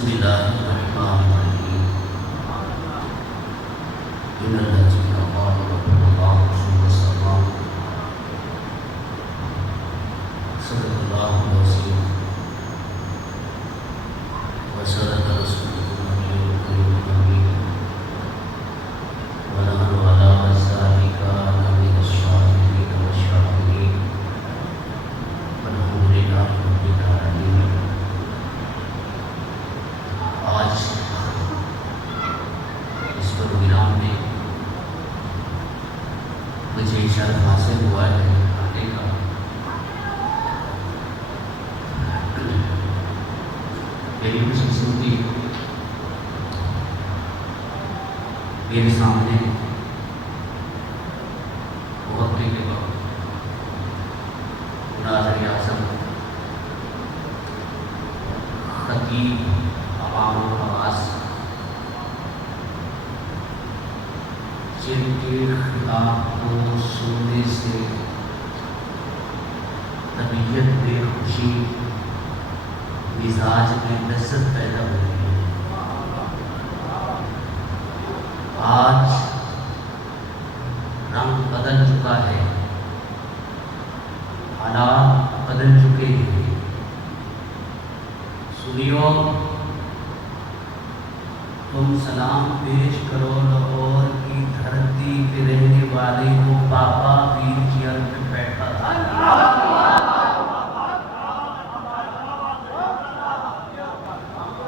بسم الله الرحمن الرحيم إن الذين قالوا ربنا الله ثم استقاموا صدق الله العظيم وصدق رسوله النبي الكريم الأمين ونحن على ذلك من الشاهدين والشاكرين والحمد لله رب العالمين. آج اس پروگرام میں مجھے شرف حاصل ہوا ہے آنے کا. میری خوش قسمتی میرے سامنے وقت کے وقت ناظر اعظم خطیب عوام و حواس جن کے خطاب کو سننے سے طبیعت میں خوشی مزاج میں لذت پیدا ہو رہی ہے. آج رنگ بدل چکا ہے، حالات بدل چکے ہیں. سنیو تم سلام پیش کرو لاہور کی دھرتی پہ رہنے والے کو پاپا ویر چیئر میں بیٹھا تھا.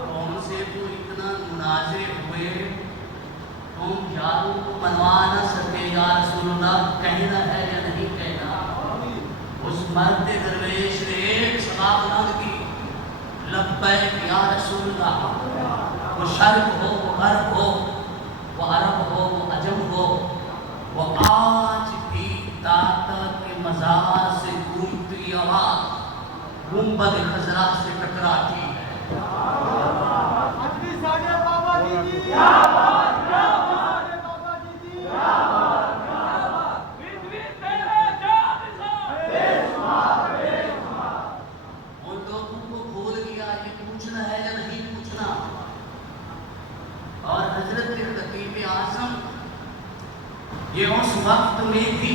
تم سے تو اتنا منازع ہوئے، تم یاروں کو منوا نہ سکے. یا رسول اللہ کہنا ہے یا نہیں کہنا؟ اس مرد درویش نے ایک صدا بلند کی، لبیک یا رسول اللہ. وہ شرق ہو، وہ غرب ہو، وہ عرب ہو، وہ عجم ہو، وہ آج بھی داتا کے مزار سے گونجتی آواز گنبد خضرا سے ٹکراتی ہے. ان لوگوں کو بھول گیا یہ پوچھنا ہے یا نہیں پوچھنا. اور حضرت خطیب اعظم یہ اس وقت میں بھی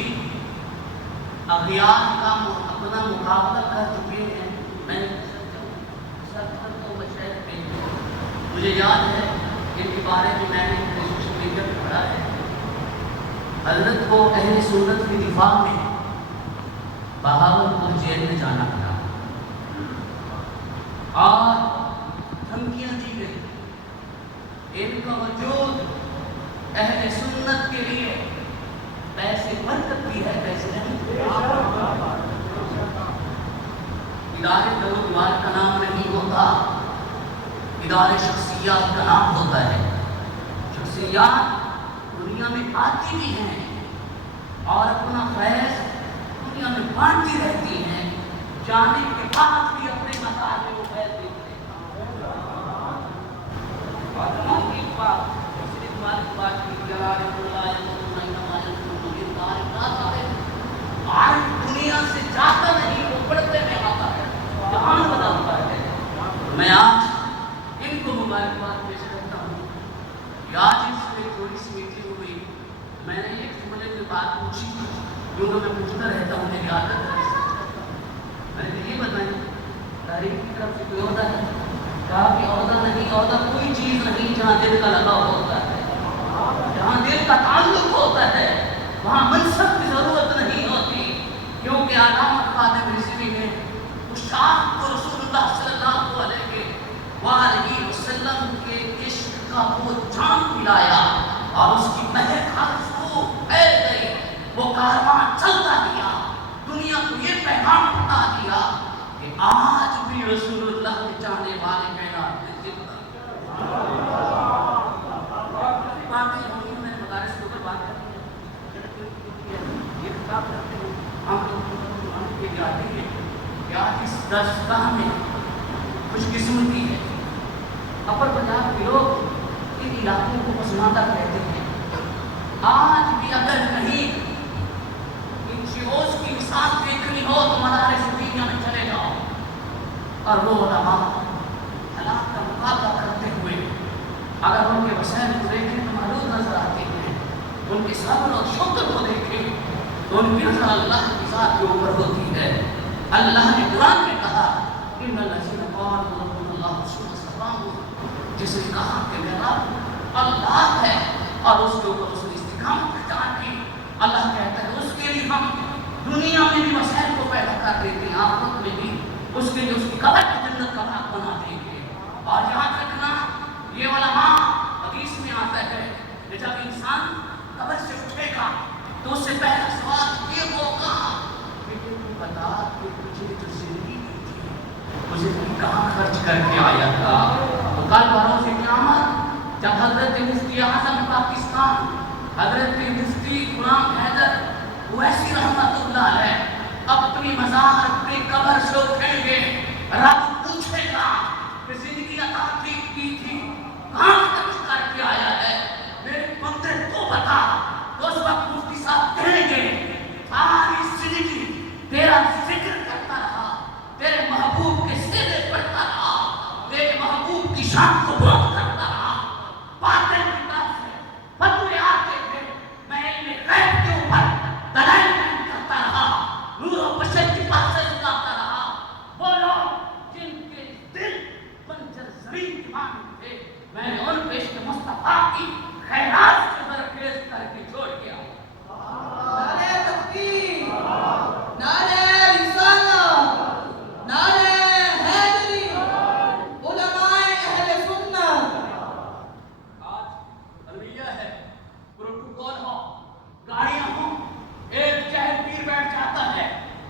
اغیار کا اپنا مقابلہ کر چکے ہیں. میں مجھے یاد ہے ان کے بارے میں نے سوشل میڈیا پہ پڑھا ہے. حضرت کو اہل سنت کی دفاع میں بہاولپور جیل میں جانا پڑا اور دھمکیاں دی گئی. ان کا وجود اہل سنت کے لیے پیسے برکت بھی ہے، پیسے نہیں. ادارے دوروار کا نام نہیں ہوتا، ادارے شخصیات کا نام ہوتا ہے. شخصیات دنیا میں آتی بھی ہیں اور اپنا فیض دنیا میں بانٹتی رہتی ہیں، جانے کے بعد بھی اپنے مزار میں وہ فیض دیتے ہیں. آج دنیا سے جاتا نہیں، وہ پڑھتے میں آتا ہے، جہان بدلتا ہے. میں آج ان کو مبارکباد پیش کرتا ہوں کہ آج اس میں تھوڑی سی میٹنگ ہوئی. میں نے ایک جملے میں بات پوچھی کیونکہ میں پوچھتا رہتا ہوں، میری عادت ہے. میں نے یہ بتایا تاریخ کی طرف سے کوئی عہدہ ہے؟ کہا کہ عہدہ نہیں، عہدہ کوئی چیز نہیں جہاں دل کا لگاؤ ہوتا ہے، جہاں دل کا تعلق ہوتا ہے وہاں منصب کی ضرورت نہیں ہوتی. کیونکہ علامہ خادم رضوی نے اس شام کو رسول اللہ صلی اللہ علیہ وآلہ وسلم کے عشق کا وہ جام پلایا اور اس کی مہک ہر سو پھیل گئی. وہ کارواں چلتا گیا، دنیا کو یہ پیغام بتا دیا کہ آج بھی رسول اللہ کے چاہنے والے کائنات میں زندہ باتیں ہوئی. میں نے مدارس کے اوپر بات کرتی ہے، یہ کتاب کرتے ہیں ہم لوگ یہ جاتے ہیں کہ آج اس دستگاہ میں خوش قسمتی ہے. اپر پنجاب کے لوگ ان علاقوں کو پسماندہ کہتے ہیں. آج بھی اگر کہیں ان شیوز کی مثال دیکھنی ہو تو مدارس دینیا میں چلے جاؤ اور وہ علماء حالات کا مقابلہ کرتے اگر ان کے وسائل کو دیکھیں تو معلوم نظر آتے ہیں، ان کے صبر اور شکر کو دیکھیں تو ان کی نظر اللہ کی ذات کے اوپر ہوتی ہے۔ اللہ نے قرآن میں کہا ان الذین قالوا ربنا اللہ ثم استقاموا، جس نے کہا کہ میرا اللہ ہے اور اس کے اوپر اس نے استقامت اختیار کی، اللہ کہتا ہے اس کے لیے ہم دنیا میں بھی وسائل کو پیدا کر دیتے ہیں، آخرت میں بھی اس کے لیے اس کی قبر کی جنت کا باغ بنا دیں گے۔ اور یاد رکھنا یہ علماء حدیث میں آتا ہے کہ جب انسان قبر سے اٹھے گا تو اس سے پہلا سوال یہ ہوگا کہ تو بتا کہ تجھے جو زندگی دی تھی مجھے کہاں خرچ کر کے آیا تھا۔ تو کل بروز قیامت جب حضرت مفتی اعظم پاکستان حضرت مفتی غلام حیدر اویسی رحمۃ اللہ علیہ اپنی مزار اپنی قبر سے اٹھیں گے، رب پوچھے گا کہ زندگی عطا کی تھی کہاں خرچ کر کے آیا ہے میرے بندے تو بتا۔ تو اس وقت مفتی صاحب کہیں گے ساری زندگی تیرا ذکر کرتا رہا، تیرے محبوب کے سیرے پڑھتا رہا، تیرے محبوب کی شان کو بلند کرتا رہا، باتیں کتاب سے فتوے آتے تھے، میں علم غیب کے اوپر دلائل قائم کرتا رہا، نور و بشر کی بات سے سکھاتا رہا۔ وہ لوگ جن کے دل بنجر زمین کی مانند تھے میں نے ان پہ عشق مصطفیٰ کی خیرات سے برخیز کر کے چھوڑ گیا۔ نعرہ تکبیر، نعرہ رسالت، نعرہ حیدری، علماء اہل سنت۔ آج رویہ ہے، پروٹوکول ہو، گاڑیاں ہوں، ایک چہل پیر بیٹھ جاتا ہے،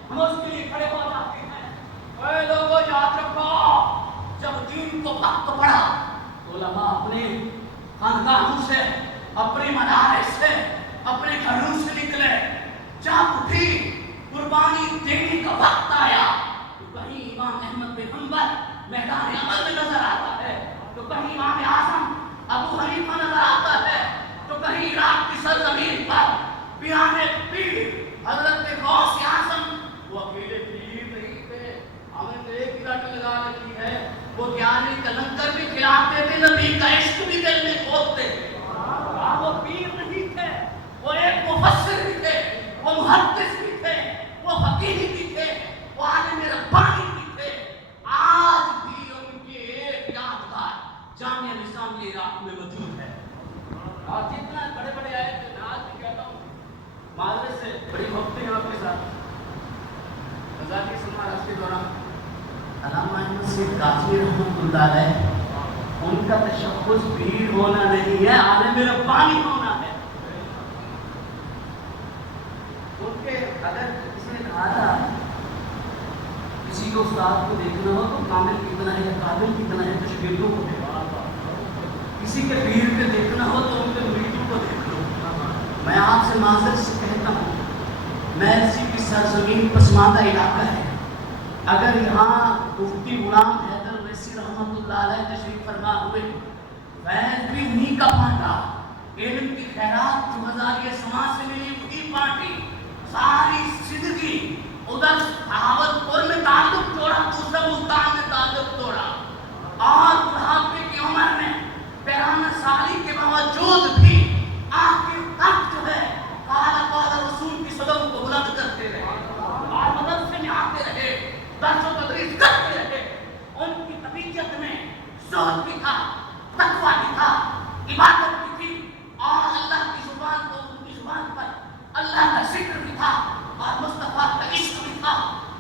ہم اس کے لیے کھڑے ہو جاتے ہیں۔ اے لوگوں یاد رکھو جب دین کو وقت پڑا علماء اپنے خاندانوں سے اپنے مدارس سے اپنے گھروں سے نکلے، جب اٹھی قربانی دینے کا وقت آیا تو کہیں امام احمد بن حنبل میدان عمل میں نظر آتا ہے، تو کہیں امام اعظم ابو حنیفہ نظر آتا ہے، تو کہیں عراق کی سرزمین پر پیرانے پیر حضرت غوث اعظم وہ اکیلے پیر نہیں تھے، ہمیں تو ایک رٹ لگا رکھی ہے، وہ گیانی کلنکر بھی کھلاتے تھے، نبی کا عشق بھی دل میں کھودتے تھے۔ وہ پیر نہیں تھے، وہ ایک مفسر بھی تھے، وہ محدث بھی تھے، وہ فقیہ بھی تھے، وہ عالم ربانی بھی تھے۔ آج بھی ان کے ایک یادگار جامعہ اسلامیہ عراق میں موجود ہے۔ اور جتنا بڑے بڑے آئے تھے میں آج بھی کہتا ہوں معذرت سے بڑی محبت ہے آپ کے ساتھ۔ آزادی سماراج کے دوران علامہ احمد سید کاظمی رحمۃ اللہ علیہ ان کا تشخص بھیڑ ہونا نہیں ہے، عالم ربانی ہونا ہے۔ ان کے اگر کسی نے کہا تھا کسی کو استاد کو دیکھنا ہو تو کامل کتنا ہے یا قابل کتنا ہے تو شاگردوں کو دیکھو، کسی کے پیر پہ دیکھنا ہو تو ان کے مریدوں کو دیکھ لو۔ میں آپ سے معذرت سے کہتا ہوں مرسی کی سرزمین پسماندہ علاقہ ہے، اگر یہاں مفتی غلام حیدر اویسی رحمۃ اللہ علیہ تشریف فرما ہوئے، فیض بھی انہی کا بانٹا، علم کی خیرات جو ہزاریہ سماج سے ملی وہی بانٹی، ساری زندگی ادھر بہاولپور میں تعلق توڑا، دوسرا ملتان میں تعلق توڑا، اور بڑھاپے کی عمر میں 92 سالی کے باوجود بھی آخر تک جو ہے قال رسول کی صدم کو بلند کرتے رہے، اور مدرسے میں آتے رہے، درس و تدریس کرتے رہے۔ ان کی طبیعت میں زہد بھی تھا، تقویٰ بھی تھا، عبادت بھی تھی، اور اللہ کی زبان کو ان کی زبان پر اللہ کا ذکر بھی تھا، اور مصطفیٰ کا عشق بھی تھا،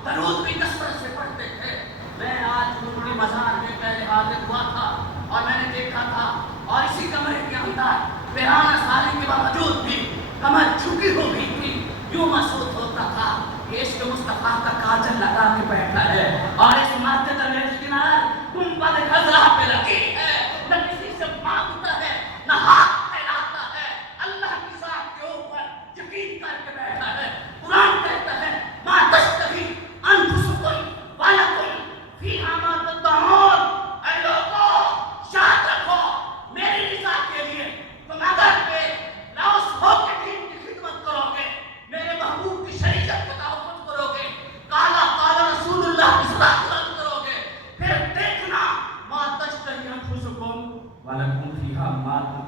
درود بھی کثرت سے پڑھتے تھے۔ میں آج ان کے مزار میں پہلے حاضر ہوا تھا اور میں نے دیکھا تھا، اور اسی کمرے کے اندر 92 سال کے باوجود بھی کمر جھکی ہو گئی تھی، یوں محسوس ہوتا تھا کہ عشق مصطفیٰ کا کاجل لگا کے بیٹھا ہے، اور اس مرد درویش کنار گنبد خضرا پہ لگی ہے، نہ کسی سے مانگتا ہے نہ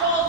100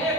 1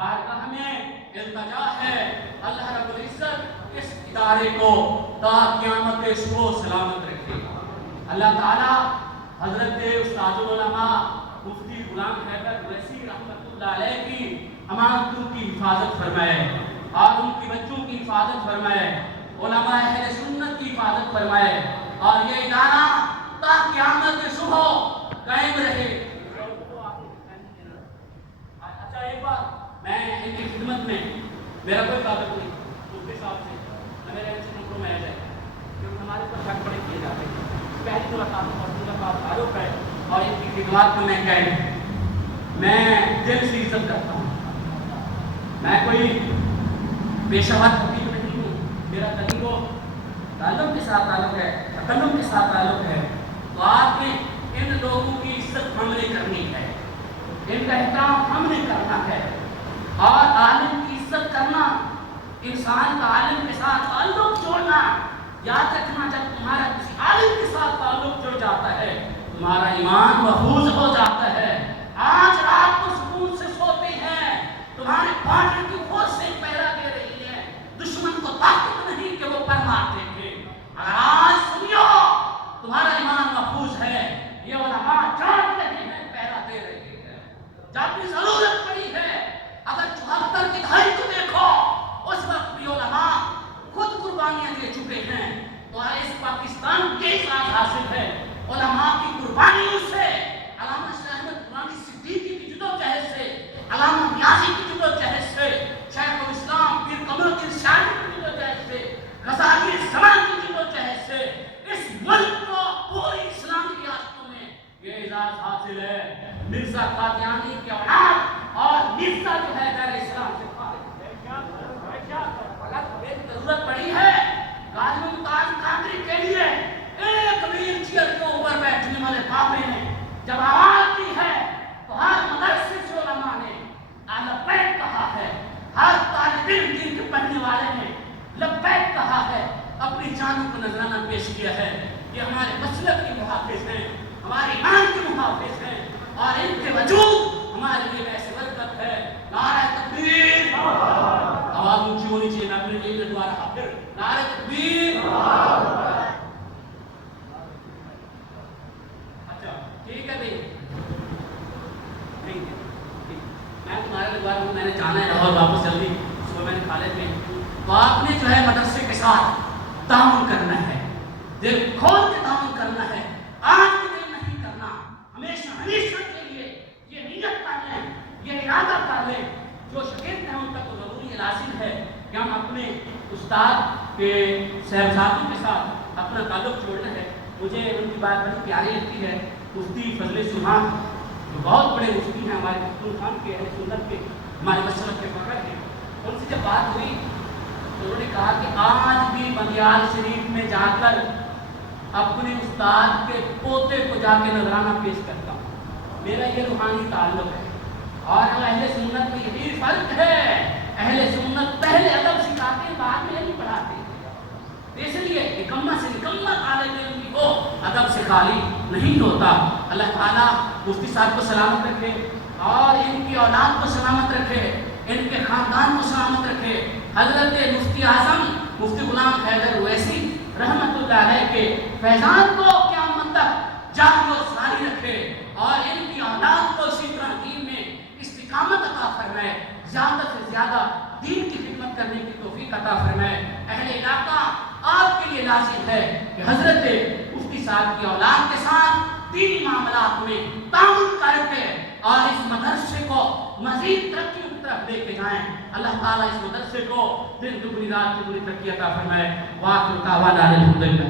بارگاہ میں التجا ہے اللہ رب العزت اس ادارے کو تا قیامت صبح سلامت رکھے. اللہ تعالیٰ حضرت استاد العلماء مفتی غلام حیدر اویسی رحمۃ اللہ علیہ کی امانتوں کی حفاظت فرمائے اور ان کی بچوں کی حفاظت فرمائے, علماء اہل سنت کی حفاظت فرمائے اور یہ ادارہ تا قیامت صبح قائم رہے. اچھا ایک بات میں ان کی خدمت میں میرا کوئی تعلق نہیں مفتی صاحب سے نہ میرے ان سے کمپرومائز ہے کیونکہ ہمارے پر شک بڑے کیے جاتے ہیں. پہلی ملاقات اور ملاقات تعلق ہے اور ان کی خدمات کو میں کہہ میں دل سے عزت کرتا ہوں. میں کوئی پیشہ ور خطیب نہیں ہوں, میرا تقریر و تعلق کے ساتھ تعلق ہے, تکلم کے ساتھ تعلق ہے. تو آپ نے ان لوگوں کی عزت ہم نے کرنی ہے, ان کا احترام ہم نے کرنا ہے. اور عالم کی عزت کرنا, انسان کا عالم کے ساتھ تعلق جوڑنا, یاد رکھنا جب تمہارا کسی عالم کے ساتھ تعلق جڑ جاتا ہے تمہارا ایمان محفوظ ہو جاتا ہے. آج رات کو سکون سے سوتے ہیں, تمہارے پارٹنر کی فورسیں پہرا دے رہی ہیں, دشمن کو طاقت نہیں کہ وہ پر مارتے تھے. اگر آج سنیو تمہارا ایمان محفوظ ہے, یہ علماء جان رہے ہیں, پہرا دے رہے ہیں. جب بھی ضرورت پڑی ہے, اگر 74 کی دہائی کو دیکھو, اس وقت بھی علماء خود قربانیاں دے چکے ہیں. تو اس پاکستان کے ساتھ حاصل ہے علماء کی قربانیوں سے, علامہ شاہ احمد قرآنی صدیقی کی جدوجہد سے, علامہ نیازی کی جدوجہد سے, شیخ الاسلام پیر قمر الدین شاہی کی جدوجہد سے, غزالی زمان کی جدوجہد سے اس ملک کو پوری اسلامی ریاستوں میں یہ اعزاز حاصل ہے. مرزا قادیانی کی اولاد اور مرزا جو ہے غیر اسلام سے خارج ہے. اگر ضرورت پڑی ہے غازی ممتاز قادری کے لیے ایک ویل چیئر کے اوپر بیٹھنے والے بابے نے جب آواز دی ہے تو ہر مدرسے سے علماء نے لبیک کہا ہے, ہر طالب علم دین کے پڑھنے والے نے لبیک کہا ہے, اپنی جانوں کو نذرانہ پیش کیا ہے. یہ ہمارے مسلک کے محافظ ہیں, ہمارے ایمان کے محافظ ہیں, اور ان کے وجود ہمارے لیے ویسے برکت ہے. نعرہ تکبیر, آواز اونچی ہونی چاہیے, میں اپنے لیے دوبارہ حاضر, نعرہ تکبیر. اچھا ٹھیک ہے بھائی, میں تمہارے دوبارہ میں نے جانا ہے اور واپس جلدی صبح میں نے کھا لیتے ہیں. تو آپ نے جو ہے مدرسے کے ساتھ تعاون کرنا ہے, دل کھول کے تعاون کرنا ہے, آج کے دن نہیں کرنا, ہمیشہ ہمیشہ کے لیے یہ نیت کر لیں, یہ ارادہ کر لیں. جو شاگرد ہیں ان کا تو ضروری لازم ہے کہ ہم اپنے استاد کے صاحبزادوں کے ساتھ اپنا تعلق جوڑنا ہے. مجھے ان کی بات بڑی پیاری لگتی ہے. مفتی فضل سبحان جو بہت بڑے مفتی ہیں ہمارے خان کے, اہل سنت کے, ہمارے مسلک کے فخر ہیں, ان سے جب بات ہوئی تو انہوں نے کہا کہ آج بھی بندیال شریف میں جا کر اپنے استاد کے پوتے کو جا کے نذرانہ پیش کرتا ہوں. میرا یہ روحانی تعلق ہے. اور اہل سنت میں یہی فرق ہے, اہل سنت پہلے ادب سکھاتے ہیں, بعد میں نہیں پڑھاتے. اس لیے نکما سے نکما طالب علم بھی ہو, ادب سے خالی نہیں ہوتا. اللہ تعالیٰ مفتی صاحب کو سلامت رکھے اور ان کی اولاد کو سلامت رکھے, ان کے خاندان کو سلامت رکھے. حضرت مفتی اعظم مفتی غلام حیدر اویسی رحمۃ اللہ علیہ کے فیضان کو قیامت تک جاری و ساری رکھے, اور ان کی اولاد کو اسی طرح دین میں استقامت عطا فرمائے, زیادہ سے زیادہ دین کی خدمت کرنے کی توفیق عطا فرمائے. اہل علاقہ آپ کے لیے لازم ہے کہ حضرت مفتی صاحب کی اولاد کے ساتھ دینی معاملات میں تعاون کر کے اور اس مدرسے کو مزید ترقی کی طرف لے کے جائیں. اللہ تعالیٰ اس مدرسے کو دن دگنی رات چگنی ترقی عطا فرمائے. واخر دعوانا الحمدللہ.